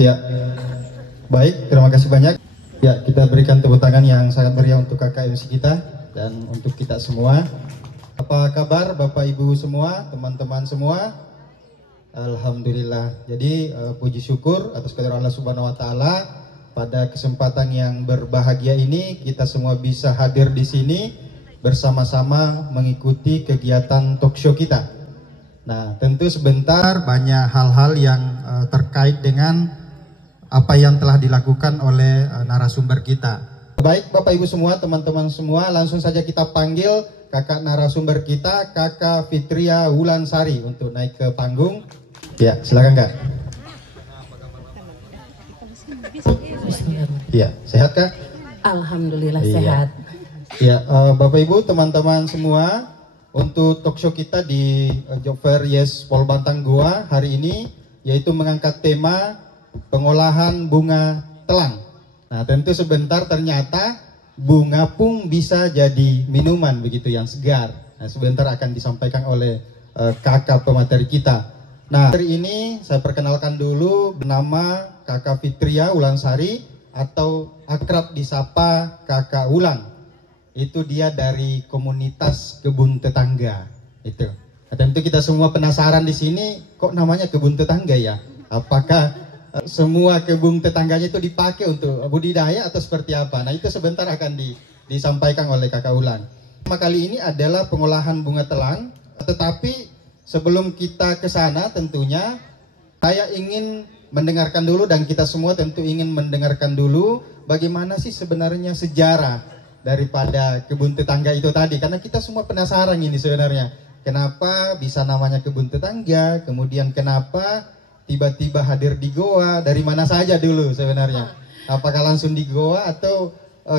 Ya, baik, terima kasih banyak. Ya, kita berikan tepuk tangan yang sangat meriah untuk kakak MC kita dan untuk kita semua. Apa kabar Bapak Ibu semua, teman-teman semua? Alhamdulillah. Jadi puji syukur atas kehadiran Allah Subhanahu wa taala pada kesempatan yang berbahagia ini kita semua bisa hadir di sini bersama-sama mengikuti kegiatan talk show kita. Nah, tentu sebentar banyak hal-hal yang terkait dengan apa yang telah dilakukan oleh narasumber kita. Baik Bapak Ibu semua, teman-teman semua, langsung saja kita panggil kakak narasumber kita, Kakak Fitria Wulansari untuk naik ke panggung. Ya, silakan Kak. Ya, sehat Kak? Alhamdulillah sehat. Ya, Bapak Ibu, teman-teman semua, untuk talk show kita di Job Fair Yes Polbantang Goa hari ini yaitu mengangkat tema pengolahan bunga telang. Nah, tentu sebentar ternyata bunga pun bisa jadi minuman begitu yang segar. Nah, sebentar akan disampaikan oleh kakak pemateri kita. Nah, hari ini saya perkenalkan dulu bernama Kakak Fitria Wulansari atau akrab disapa Kakak Wulan. Itu dia dari komunitas kebun tetangga. Itu. Nah, tentu kita semua penasaran di sini kok namanya kebun tetangga ya? Apakah semua kebun tetangganya itu dipakai untuk budidaya atau seperti apa? Nah, itu sebentar akan disampaikan oleh Kakak Wulan. Pertama kali ini adalah pengolahan bunga telang, tetapi sebelum kita ke sana tentunya saya ingin mendengarkan dulu dan kita semua tentu ingin mendengarkan dulu bagaimana sih sebenarnya sejarah daripada kebun tetangga itu tadi, karena kita semua penasaran ini sebenarnya. Kenapa bisa namanya kebun tetangga, kemudian kenapa tiba-tiba hadir di Goa, dari mana saja dulu sebenarnya? Apakah langsung di Goa atau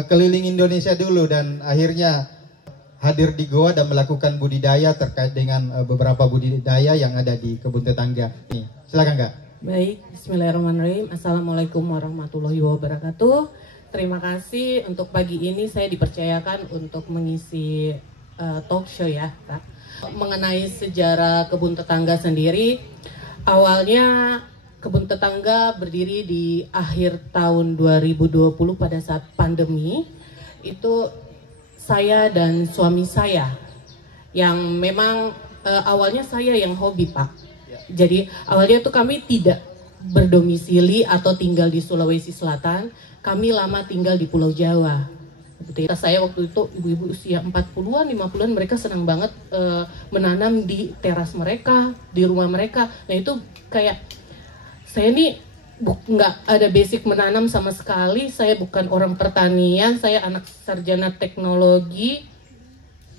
keliling Indonesia dulu dan akhirnya hadir di Goa dan melakukan budidaya terkait dengan beberapa budidaya yang ada di kebun tetangga. Nih, silakan Kak. Baik, bismillahirrahmanirrahim. Assalamualaikum warahmatullahi wabarakatuh. Terima kasih untuk pagi ini saya dipercayakan untuk mengisi talk show ya Kak. Mengenai sejarah kebun tetangga sendiri, awalnya kebun tetangga berdiri di akhir tahun 2020 pada saat pandemi. Itu saya dan suami saya yang memang awalnya saya yang hobi Pak. Jadi awalnya itu kami tidak berdomisili atau tinggal di Sulawesi Selatan, kami lama tinggal di Pulau Jawa. Saya waktu itu ibu-ibu usia 40-an, 50-an, mereka senang banget menanam di teras mereka, di rumah mereka. Nah itu kayak saya nih nggak ada basic menanam sama sekali, saya bukan orang pertanian, saya anak sarjana teknologi,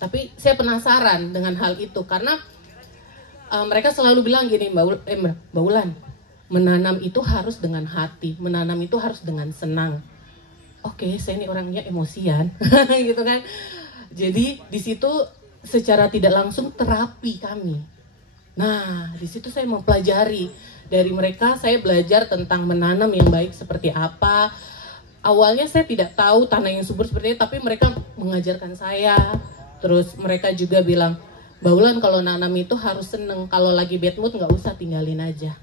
tapi saya penasaran dengan hal itu karena mereka selalu bilang gini, Mbak Wulan, menanam itu harus dengan hati, menanam itu harus dengan senang. Oke, saya ini orangnya emosian, gitu kan. Jadi di situ secara tidak langsung terapi kami. Nah, di situ saya mempelajari dari mereka, saya belajar tentang menanam yang baik seperti apa. Awalnya saya tidak tahu tanah yang subur seperti itu, tapi mereka mengajarkan saya. Terus mereka juga bilang, Mbak Wulan kalau nanam itu harus seneng, kalau lagi bad mood nggak usah, tinggalin aja.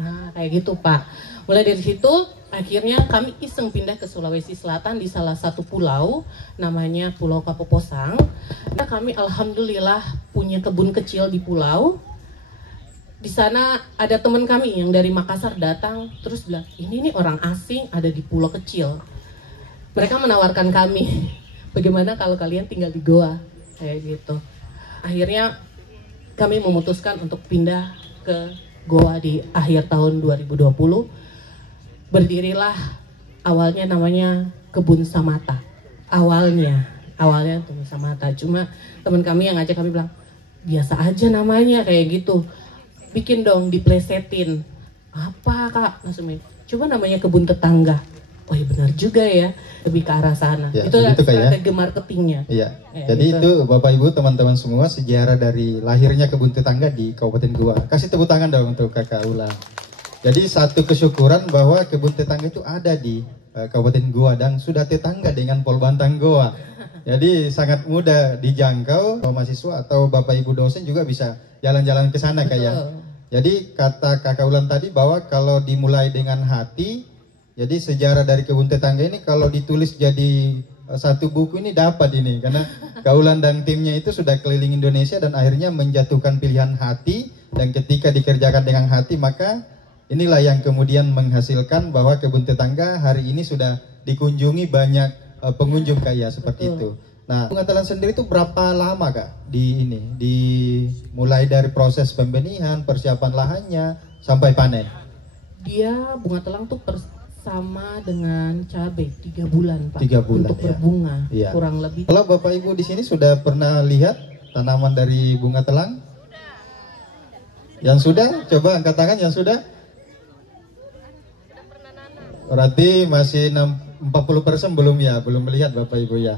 Nah, kayak gitu Pak. Mulai dari situ, akhirnya kami iseng pindah ke Sulawesi Selatan di salah satu pulau, namanya Pulau Kapoposang. Nah, kami alhamdulillah punya kebun kecil di pulau. Di sana ada teman kami yang dari Makassar datang, terus bilang, ini nih orang asing ada di pulau kecil. Mereka menawarkan kami, bagaimana kalau kalian tinggal di Goa, kayak gitu. Akhirnya kami memutuskan untuk pindah ke Goa di akhir tahun 2020. Berdirilah awalnya namanya Kebun Samata. Awalnya Kebun Samata. Cuma teman kami yang ngajak kami bilang, biasa aja namanya kayak gitu. Bikin dong, diplesetin. Apa Kak? Langsung coba namanya Kebun Tetangga. Oh iya benar juga ya, lebih ke arah sana. Ya, itu strategi marketingnya. Iya. Jadi gitu. Itu Bapak Ibu teman-teman semua sejarah dari lahirnya kebun tetangga di Kabupaten Goa. Kasih tepuk tangan dong untuk Kakak Wulan. Jadi satu kesyukuran bahwa kebun tetangga itu ada di Kabupaten Goa dan sudah tetangga dengan Polbantang Goa. Jadi sangat mudah dijangkau, mahasiswa atau Bapak Ibu dosen juga bisa jalan-jalan ke sana kayak. Jadi kata Kakak Ulan tadi bahwa kalau dimulai dengan hati, jadi sejarah dari kebun tetangga ini kalau ditulis jadi satu buku ini dapat ini, karena Kak Ulan dan timnya itu sudah keliling Indonesia dan akhirnya menjatuhkan pilihan hati, dan ketika dikerjakan dengan hati maka inilah yang kemudian menghasilkan bahwa kebun tetangga hari ini sudah dikunjungi banyak pengunjung Kak ya, seperti itu. Nah, bunga telang sendiri itu berapa lama Kak mulai dari proses pembenihan, persiapan lahannya sampai panen? Dia bunga telang tuh sama dengan cabai 3 bulan Pak. 3 bulan untuk ya. berbunga, Ya. kurang lebih. Kalau Bapak Ibu di sini sudah pernah lihat tanaman dari bunga telang? Yang sudah, coba angkat tangan yang sudah. Berarti masih 40% belum ya, belum melihat Bapak Ibu ya.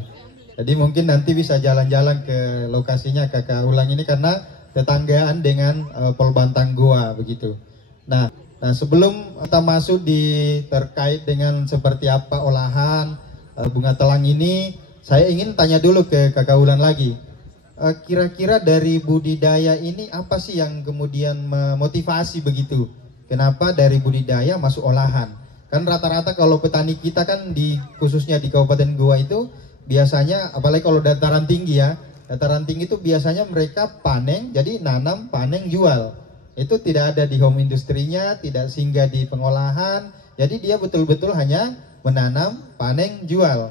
Jadi mungkin nanti bisa jalan-jalan ke lokasinya Kakak Ulang ini karena tetanggaan dengan Polbantang Goa begitu. Nah, sebelum kita masuk di terkait dengan seperti apa olahan bunga telang ini, saya ingin tanya dulu ke Kakak Ulan lagi. Kira-kira dari budidaya ini apa sih yang kemudian memotivasi begitu? Kenapa dari budidaya masuk olahan? Kan rata-rata kalau petani kita kan khususnya di Kabupaten Goa itu biasanya, apalagi kalau dataran tinggi ya, dataran tinggi itu biasanya mereka panen, jadi nanam, panen, jual. Itu tidak ada di home industrinya, tidak singgah di pengolahan, jadi dia betul-betul hanya menanam, panen, jual.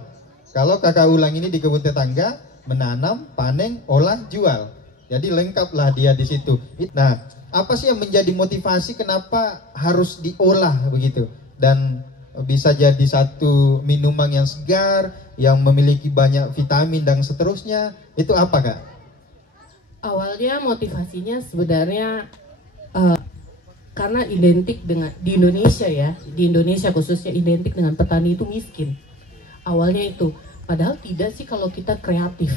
Kalau Kakak Ulang ini di kebun tetangga, menanam, panen, olah, jual. Jadi lengkaplah dia di situ. Nah, apa sih yang menjadi motivasi kenapa harus diolah begitu? Dan bisa jadi satu minuman yang segar, yang memiliki banyak vitamin dan seterusnya, itu apa Kak? Awalnya motivasinya sebenarnya karena identik dengan di Indonesia ya, di Indonesia khususnya identik dengan petani itu miskin. Awalnya itu, padahal tidak sih kalau kita kreatif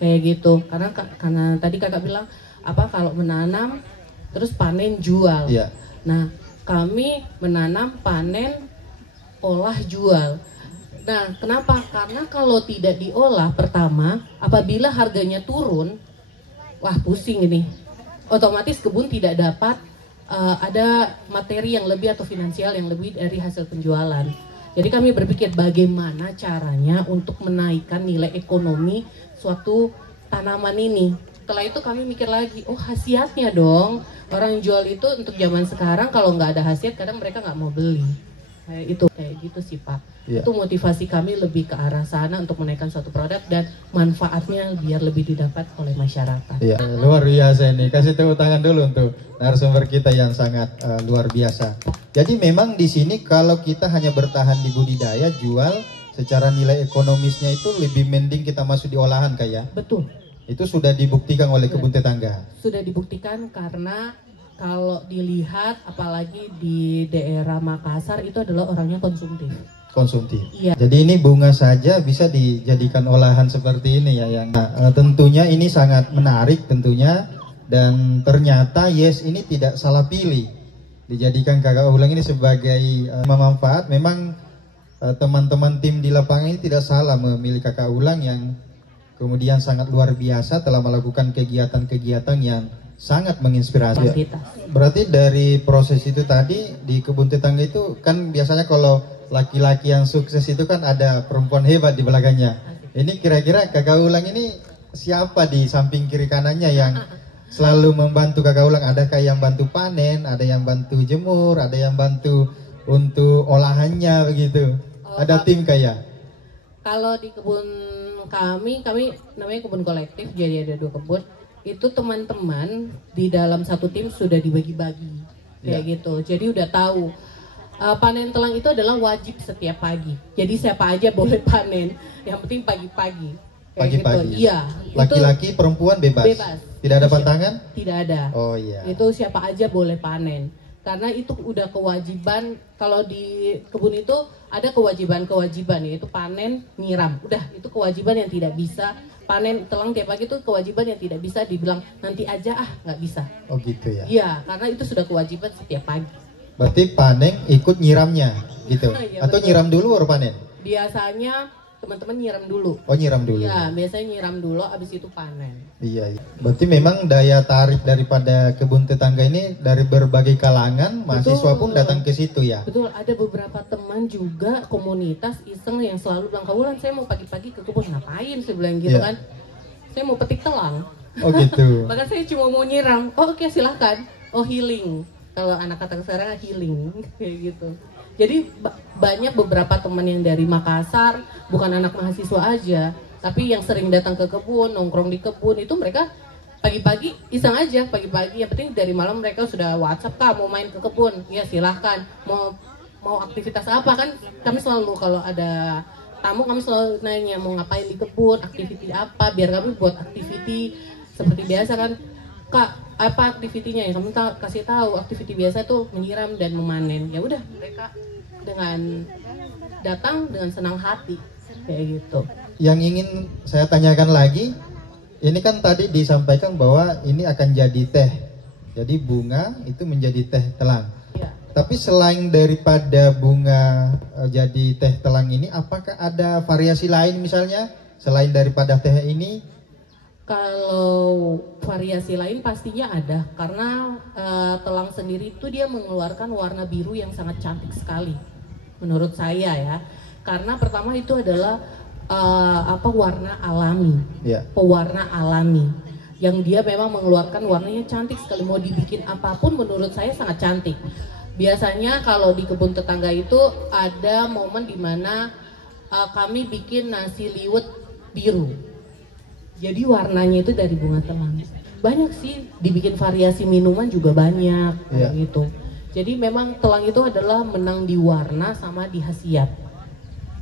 kayak gitu. Karena tadi Kakak bilang apa kalau menanam terus panen jual. Yeah. Nah, kami menanam, panen, olah, jual. Nah, kenapa? Karena kalau tidak diolah, pertama, apabila harganya turun, wah pusing ini. Otomatis kebun tidak dapat ada materi yang lebih atau finansial yang lebih dari hasil penjualan. Jadi kami berpikir bagaimana caranya untuk menaikkan nilai ekonomi suatu tanaman ini. Setelah itu kami mikir lagi, oh khasiatnya dong. Orang jual itu untuk zaman sekarang kalau nggak ada khasiat kadang mereka nggak mau beli. Kayak gitu sih Pak. Yeah. Itu motivasi kami lebih ke arah sana untuk menaikkan suatu produk dan manfaatnya biar lebih didapat oleh masyarakat. Yeah. Luar biasa ini. Kasih tepuk tangan dulu untuk narasumber kita yang sangat luar biasa. Jadi memang di sini kalau kita hanya bertahan di budidaya, jual, secara nilai ekonomisnya itu lebih mending kita masuk di olahan kayak. Betul. Itu sudah dibuktikan oleh kebun tetangga. Sudah dibuktikan karena kalau dilihat apalagi di daerah Makassar itu adalah orangnya konsumtif. Konsumtif. Iya. Jadi ini bunga saja bisa dijadikan olahan seperti ini ya, yang tentunya ini sangat menarik tentunya, dan ternyata Yes ini tidak salah pilih dijadikan Kakak Ulang ini sebagai manfaat. Memang teman-teman tim di lapangan ini tidak salah memilih Kakak Ulang yang kemudian sangat luar biasa telah melakukan kegiatan-kegiatan yang sangat menginspirasi. Berarti dari proses itu tadi di kebun tetangga itu kan biasanya kalau laki-laki yang sukses itu kan ada perempuan hebat di belakangnya. Ini kira-kira Kakak Ulang ini siapa di samping kiri kanannya yang selalu membantu Kakak Ulang? Adakah yang bantu panen, ada yang bantu jemur, ada yang bantu untuk olahannya begitu? Ada tim kayak? Kalau di kebun kami namanya kebun kolektif, jadi ada 2 kebun. Itu teman-teman di dalam satu tim sudah dibagi-bagi kayak gitu. Jadi udah tahu panen telang itu adalah wajib setiap pagi. Jadi siapa aja boleh panen, yang penting pagi-pagi. Pagi-pagi. Gitu. Iya. Laki-laki, perempuan bebas. Bebas. Tidak ada pantangan? Tidak ada. Oh iya. Itu siapa aja boleh panen. Karena itu udah kewajiban. Kalau di kebun itu ada kewajiban yaitu panen, nyiram. Udah, itu kewajiban yang tidak bisa. Panen telang tiap pagi itu kewajiban yang tidak bisa dibilang nanti aja nggak bisa. Oh gitu ya. Iya, karena itu sudah kewajiban setiap pagi. Berarti panen ikut nyiramnya gitu. Ya, atau betul. nyiram dulu baru panen? Biasanya teman-teman nyiram dulu. Oh, nyiram dulu. Iya, biasanya nyiram dulu, abis itu panen. Iya, iya. Berarti memang daya tarik daripada kebun tetangga ini dari berbagai kalangan, mahasiswa pun datang ke situ ya. Betul, ada beberapa teman juga komunitas iseng yang selalu bilang, Kak Wulan, saya mau pagi-pagi ke kebun. Ngapain? Saya bilang gitu kan. Saya mau petik telang. Oh gitu. Bahkan saya cuma mau nyiram. Oh oke, silahkan. Oh healing. Kalau anak kata sekarang healing kayak gitu. Jadi banyak beberapa teman yang dari Makassar, bukan anak mahasiswa aja, tapi yang sering datang ke kebun, nongkrong di kebun, itu mereka pagi-pagi iseng aja, pagi-pagi, yang penting dari malam mereka sudah WhatsApp, Kak mau main ke kebun, ya silahkan, mau aktivitas apa, kan kami selalu kalau ada tamu kami selalu nanya mau ngapain di kebun, aktiviti apa, biar kami buat aktiviti seperti biasa kan. Kak, apa aktivitinya ya? Kamu kasih tahu. Aktiviti biasa tuh menyiram dan memanen. Ya udah, mereka dengan datang dengan senang hati kayak gitu. Yang ingin saya tanyakan lagi, ini kan tadi disampaikan bahwa ini akan jadi teh. Jadi bunga itu menjadi teh telang. Ya. Tapi selain daripada bunga jadi teh telang ini, apakah ada variasi lain misalnya selain daripada teh ini? Kalau variasi lain pastinya ada, karena telang sendiri itu dia mengeluarkan warna biru yang sangat cantik sekali, menurut saya ya. Karena pertama itu adalah warna alami, pewarna alami, yang dia memang mengeluarkan warnanya cantik sekali. Mau dibikin apapun menurut saya sangat cantik. Biasanya kalau di kebun tetangga itu ada momen dimana kami bikin nasi liwet biru. Jadi warnanya itu dari bunga telang. Banyak sih, dibikin variasi minuman juga banyak kayak gitu. Jadi memang telang itu adalah menang di warna sama di khasiat.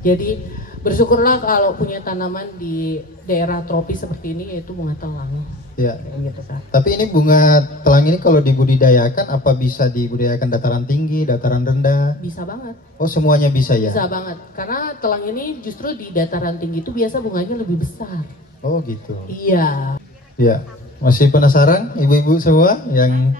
Jadi bersyukurlah kalau punya tanaman di daerah tropis seperti ini, yaitu bunga telang. Iya. Gitu, kan. Tapi ini bunga telang ini kalau dibudidayakan, apa bisa dibudidayakan dataran tinggi, dataran rendah? Bisa banget. Oh, semuanya bisa ya? Bisa banget. Karena telang ini justru di dataran tinggi itu biasa bunganya lebih besar. Oh gitu. Iya. Ya, masih penasaran ibu-ibu semua yang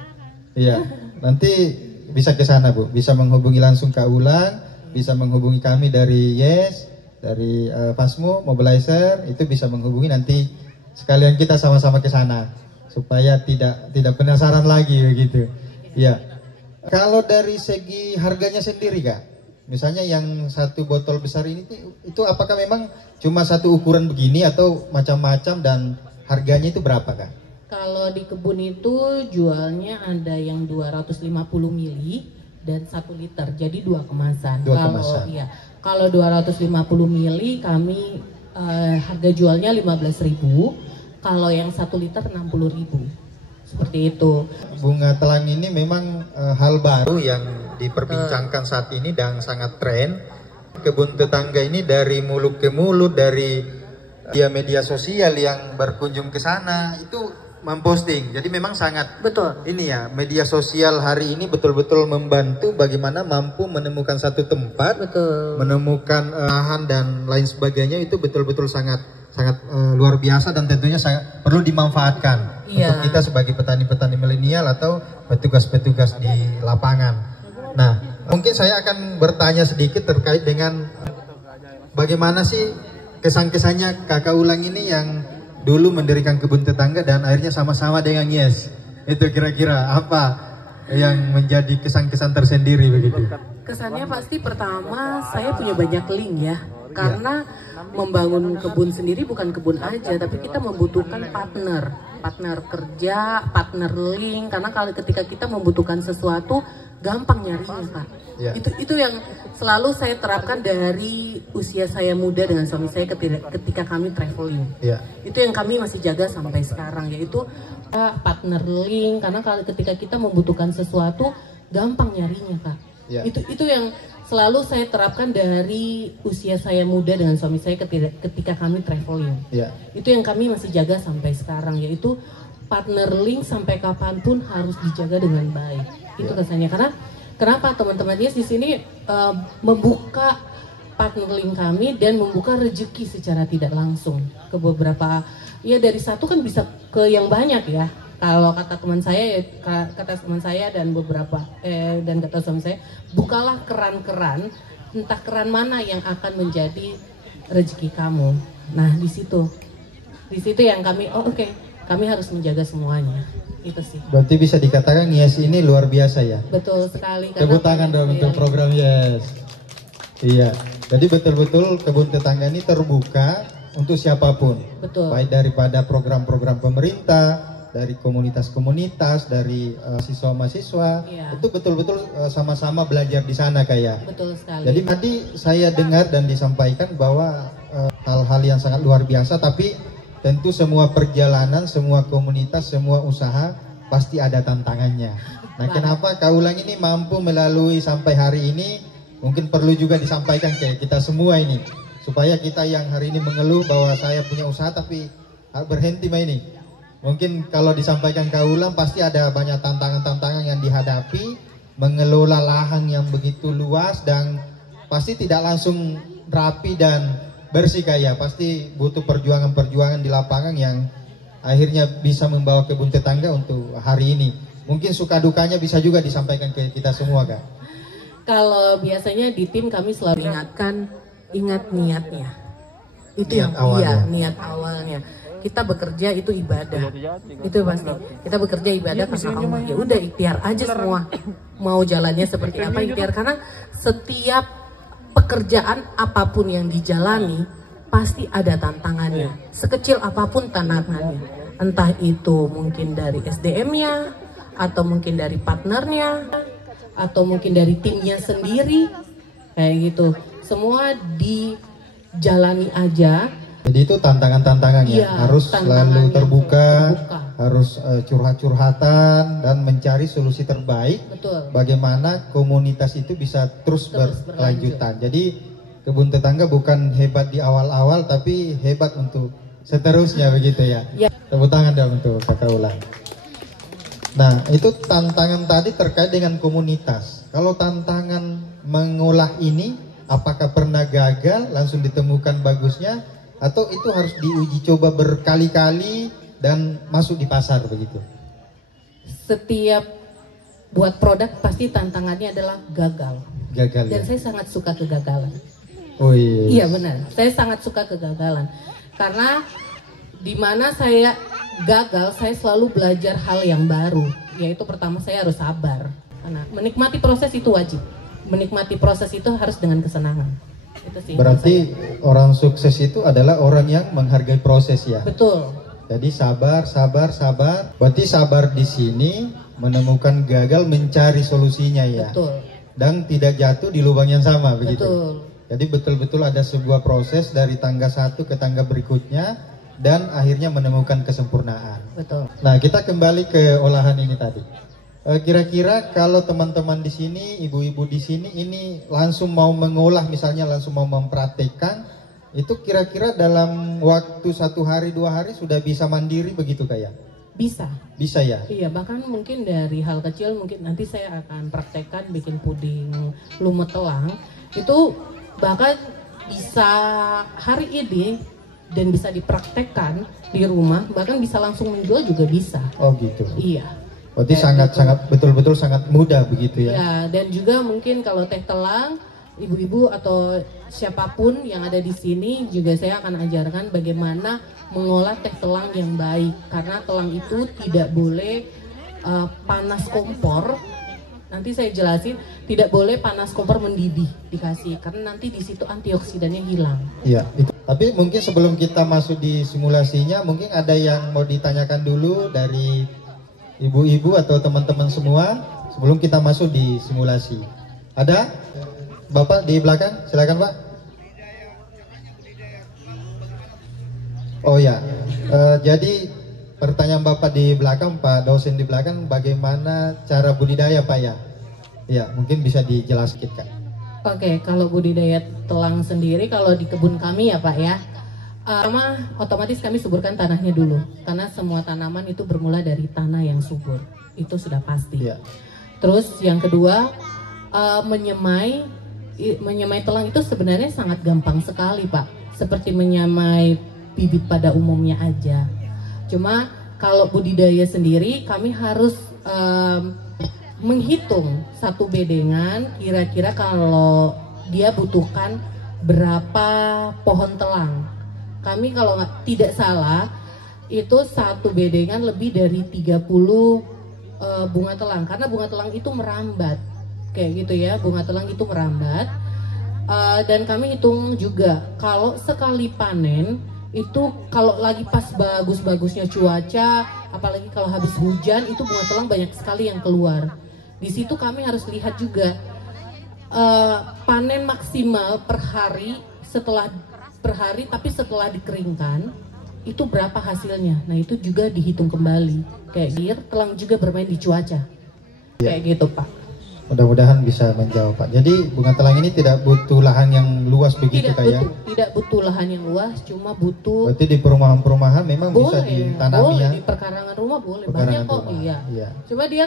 nanti bisa ke sana Bu, bisa menghubungi langsung Kak Wulan, bisa menghubungi kami dari Yes, dari Fasmo Mobilizer, itu bisa menghubungi, nanti sekalian kita sama-sama ke sana supaya tidak penasaran lagi begitu. Ya. Kalau dari segi harganya sendiri Kak, misalnya yang satu botol besar ini itu apakah memang cuma satu ukuran begini atau macam-macam, dan harganya itu berapa Kak? Kalau di kebun itu jualnya ada yang 250 mili dan 1 liter, jadi 2 kemasan. Kalau 250 mili kami harga jualnya 15.000, kalau yang 1 liter 60.000. Seperti itu. Bunga telang ini memang hal baru yang diperbincangkan saat ini dan sangat tren. Kebun tetangga ini dari mulut ke mulut, dari media sosial yang berkunjung ke sana itu memposting. Jadi memang sangat betul. Ini ya, media sosial hari ini betul-betul membantu bagaimana mampu menemukan satu tempat, menemukan lahan dan lain sebagainya, itu betul-betul sangat luar biasa dan tentunya sangat perlu dimanfaatkan untuk kita sebagai petani-petani milenial atau petugas-petugas di lapangan. Nah, mungkin saya akan bertanya sedikit terkait dengan bagaimana sih kesan-kesannya Kakak Wulan ini yang dulu mendirikan kebun tetangga dan akhirnya sama-sama dengan Yes. Itu kira-kira apa yang menjadi kesan-kesan tersendiri begitu? Kesannya pasti pertama saya punya banyak link ya. Karena membangun kebun sendiri bukan kebun aja, tapi kita membutuhkan partner kerja, partner link. Karena kalau ketika kita membutuhkan sesuatu, gampang nyarinya Kak. Itu yang selalu saya terapkan dari usia saya muda dengan suami saya ketika kami traveling. Itu yang kami masih jaga sampai sekarang, yaitu partner link. Karena kalau ketika kita membutuhkan sesuatu, gampang nyarinya Kak. Itu yang selalu saya terapkan dari usia saya muda dengan suami saya ketika kami traveling. Itu yang kami masih jaga sampai sekarang, yaitu partner link sampai kapanpun harus dijaga dengan baik. Itu kesannya. Karena kenapa teman-teman di sini membuka partner link kami dan membuka rezeki secara tidak langsung ke beberapa, ya dari satu kan bisa ke yang banyak ya. Kalau kata teman saya dan beberapa dan kata suami saya, bukalah keran-keran, entah keran mana yang akan menjadi rezeki kamu. Nah di situ yang kami oke, kami harus menjaga semuanya. Itu sih. Berarti bisa dikatakan Yes ini luar biasa ya. Betul sekali. Tepuk tangan dong untuk program Yes. Iya. Jadi betul-betul kebun tetangga ini terbuka untuk siapapun. Betul. Baik daripada program-program pemerintah, dari komunitas-komunitas, dari siswa-mahasiswa, itu betul-betul sama-sama belajar di sana kayak. Betul sekali. Jadi tadi saya dengar dan disampaikan bahwa hal-hal yang sangat luar biasa, tapi tentu semua perjalanan, semua komunitas, semua usaha pasti ada tantangannya. Nah, kenapa Kaulang ini mampu melalui sampai hari ini? Mungkin perlu juga disampaikan ke kita semua ini, supaya kita yang hari ini mengeluh bahwa saya punya usaha tapi berhenti ini. Mungkin kalau disampaikan Kaulang pasti ada banyak tantangan-tantangan yang dihadapi, mengelola lahan yang begitu luas dan pasti tidak langsung rapi dan bersih kayak, pasti butuh perjuangan-perjuangan di lapangan yang akhirnya bisa membawa kebun tetangga untuk hari ini. Mungkin suka dukanya bisa juga disampaikan ke kita semua Kak. Kalau biasanya di tim kami selalu ingat niatnya. Itu niat yang awalnya. Niat awalnya. Kita bekerja itu ibadah, itu pasti. Kita bekerja ibadah karena Allah. Ya udah ikhtiar aja semua. Mau jalannya seperti apa ikhtiar, karena setiap pekerjaan apapun yang dijalani pasti ada tantangannya. Sekecil apapun tantangannya, entah itu mungkin dari SDM-nya, atau mungkin dari partnernya, atau mungkin dari timnya sendiri, kayak gitu. Semua dijalani aja. Jadi itu tantangan-tantangannya, harus selalu terbuka, harus curhat-curhatan dan mencari solusi terbaik. Betul. Bagaimana komunitas itu bisa terus berlanjutan. Jadi kebun tetangga bukan hebat di awal-awal, tapi hebat untuk seterusnya begitu ya. Tepuk tangan dong untuk Kakak Ulang. Nah itu tantangan tadi terkait dengan komunitas. Kalau tantangan mengolah ini, apakah pernah gagal langsung ditemukan bagusnya? Atau itu harus diuji coba berkali-kali dan masuk di pasar begitu? Setiap buat produk pasti tantangannya adalah gagal. Gagal. Dan ya? saya sangat suka kegagalan. Oh iya. Iya benar, saya sangat suka kegagalan. Karena di mana saya gagal, saya selalu belajar hal yang baru. Yaitu pertama saya harus sabar. Karena menikmati proses itu wajib. Menikmati proses itu harus dengan kesenangan. Itu sih, berarti orang sukses itu adalah orang yang menghargai proses ya. Betul. Jadi sabar. Berarti sabar di sini menemukan gagal, mencari solusinya ya. Betul. Dan tidak jatuh di lubang yang sama begitu. Betul. Jadi betul-betul ada sebuah proses dari tangga satu ke tangga berikutnya dan akhirnya menemukan kesempurnaan. Betul. Nah kita kembali ke olahan ini tadi. Kira-kira kalau teman-teman di sini, ibu-ibu di sini ini langsung mau mengolah, misalnya langsung mau mempraktekkan, itu kira-kira dalam waktu 1 hari 2 hari sudah bisa mandiri begitu kayak? Bisa. Bisa ya? Iya, bahkan mungkin dari hal kecil, mungkin nanti saya akan praktekkan bikin puding lumut telang. Itu bahkan bisa hari ini dan bisa dipraktekkan di rumah, bahkan bisa langsung menjual juga bisa. Oh gitu. Iya. Berarti sangat-sangat betul-betul sangat mudah begitu ya? Ya, dan juga mungkin kalau teh telang, ibu-ibu atau siapapun yang ada di sini juga saya akan ajarkan bagaimana mengolah teh telang yang baik. Karena telang itu tidak boleh panas kompor. Nanti saya jelasin, tidak boleh panas kompor mendidih dikasih, karena nanti di situ antioksidannya hilang. Iya, itu. Tapi mungkin sebelum kita masuk di simulasinya, mungkin ada yang mau ditanyakan dulu dari ibu-ibu atau teman-teman semua sebelum kita masuk di simulasi. Ada? Bapak di belakang, silakan Pak. Oh ya, jadi pertanyaan Bapak di belakang, Pak dosen di belakang, bagaimana cara budidaya Pak ya? Ya, mungkin bisa dijelaskan Kak. Oke, kalau budidaya telang sendiri, kalau di kebun kami ya Pak ya, pertama otomatis kami suburkan tanahnya dulu, karena semua tanaman itu bermula dari tanah yang subur, itu sudah pasti. Ya. Terus yang kedua, menyemai telang itu sebenarnya sangat gampang sekali Pak, seperti menyemai bibit pada umumnya aja. Cuma kalau budidaya sendiri kami harus menghitung satu bedengan, kira-kira kalau dia butuhkan berapa pohon telang. Kami kalau tidak salah itu satu bedengan lebih dari 30 bunga telang, karena bunga telang itu merambat kayak gitu ya, bunga telang itu merambat. Dan kami hitung juga kalau sekali panen itu kalau lagi pas bagus-bagusnya cuaca, apalagi kalau habis hujan, itu bunga telang banyak sekali yang keluar. Di situ kami harus lihat juga panen maksimal per hari, tapi setelah dikeringkan itu berapa hasilnya. Nah itu juga dihitung kembali. Kayak biar telang juga bermain di cuaca. Kayak gitu Pak. Mudah-mudahan bisa menjawab Pak. Jadi bunga telang ini tidak butuh lahan yang luas begitu kayak? Tidak butuh lahan yang luas, cuma butuh. Berarti di perumahan-perumahan memang boleh, bisa ditanami boleh, ya? Di perkarangan rumah boleh, perkarangan banyak kok. Iya. Iya. Cuma dia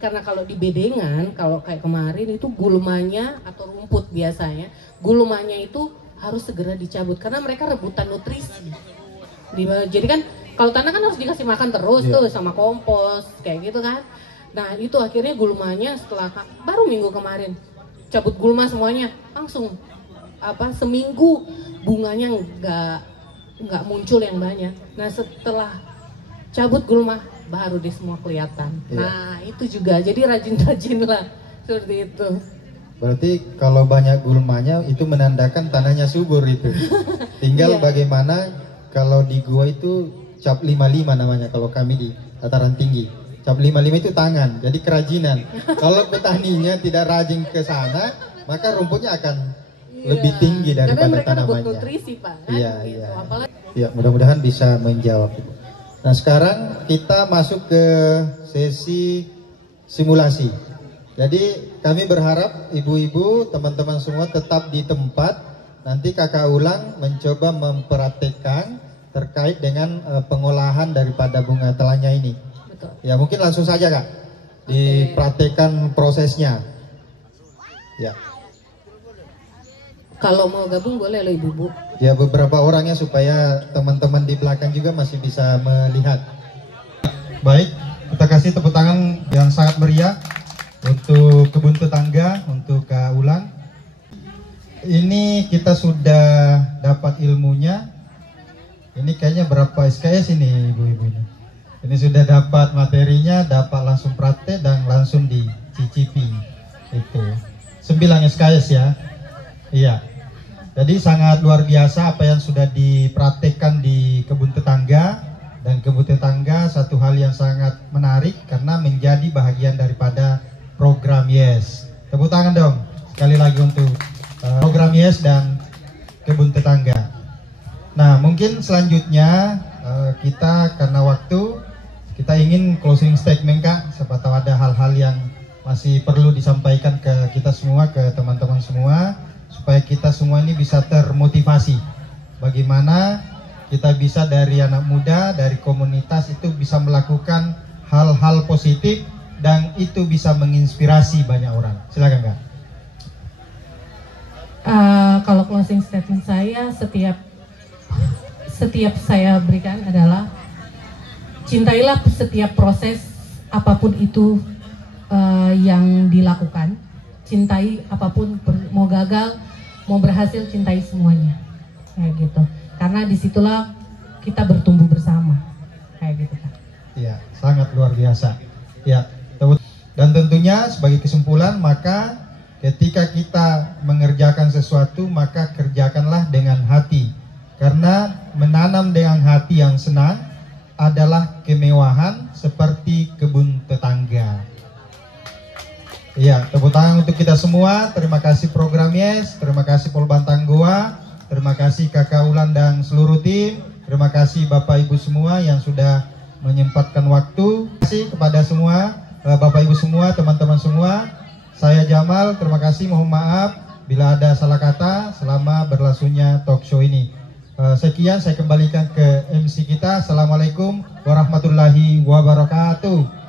karena kalau di bedengan, kalau kayak kemarin itu gulmanya atau rumput biasanya, gulmanya itu harus segera dicabut karena mereka rebutan nutrisi. Jadi kan kalau tanah kan harus dikasih makan terus tuh sama kompos kayak gitu kan. Nah itu akhirnya gulmanya setelah baru minggu kemarin cabut gulma semuanya langsung seminggu bunganya nggak muncul yang banyak. Nah setelah cabut gulma baru deh semua kelihatan. Nah itu juga jadi rajin-rajinlah seperti itu. Berarti kalau banyak gulmanya itu menandakan tanahnya subur itu. Tinggal bagaimana kalau di gua itu cap 55 namanya kalau kami di dataran tinggi. Cap 55 itu tangan, jadi kerajinan. Kalau petaninya tidak rajin ke sana, maka rumputnya akan lebih tinggi daripada tanamannya. Karena mereka nutrisi Pak. Iya, iya. Ya, mudah-mudahan bisa menjawab. Nah, sekarang kita masuk ke sesi simulasi. Jadi kami berharap ibu-ibu, teman-teman semua tetap di tempat. Nanti kakak Ulang mencoba mempraktekkan terkait dengan pengolahan daripada bunga telangnya ini. Ya mungkin langsung saja Kak dipraktekkan prosesnya. Ya. Kalau mau gabung boleh loh ibu-ibu. Ya beberapa orangnya supaya teman-teman di belakang juga masih bisa melihat. Baik, kita kasih tepuk tangan yang sangat meriah untuk kebun tetangga, untuk Kak Ulang. Ini kita sudah dapat ilmunya. Ini kayaknya berapa SKS ini ibu-ibu ini? Ini sudah dapat materinya, dapat langsung praktek dan langsung dicicipi. Itu 9 SKS ya. Iya. Jadi sangat luar biasa apa yang sudah dipraktekkan di kebun tetangga. Dan kebun tetangga satu hal yang sangat menarik karena menjadi bahagian daripada program YES. Tepuk tangan dong sekali lagi untuk program YES dan kebun tetangga. Nah mungkin selanjutnya kita karena waktu kita ingin closing statement Kak, siapa tahu ada hal-hal yang masih perlu disampaikan ke kita semua, ke teman-teman semua, supaya kita semua ini bisa termotivasi. Bagaimana kita bisa dari anak muda, dari komunitas itu bisa melakukan hal-hal positif dan itu bisa menginspirasi banyak orang. Silakan Kak. Kalau closing statement saya setiap saya berikan adalah cintailah setiap proses apapun itu yang dilakukan. Cintai apapun, mau gagal, mau berhasil, cintai semuanya. Kayak gitu. Karena disitulah kita bertumbuh bersama. Kayak gitu Kak. Iya, sangat luar biasa. Ya, dan tentunya sebagai kesimpulan maka ketika kita mengerjakan sesuatu maka kerjakanlah dengan hati. Karena menanam dengan hati yang senang adalah kemewahan seperti kebun tetangga. Iya, tepuk tangan untuk kita semua. Terima kasih program YES, terima kasih Polbantang Goa, terima kasih Kakak Ulan dan seluruh tim, terima kasih Bapak Ibu semua yang sudah menyempatkan waktu. Terima kasih kepada semua Bapak Ibu semua, teman-teman semua. Saya Jamal, terima kasih, mohon maaf bila ada salah kata selama berlangsungnya talk show ini. Sekian saya kembalikan ke MC kita. Assalamualaikum warahmatullahi wabarakatuh.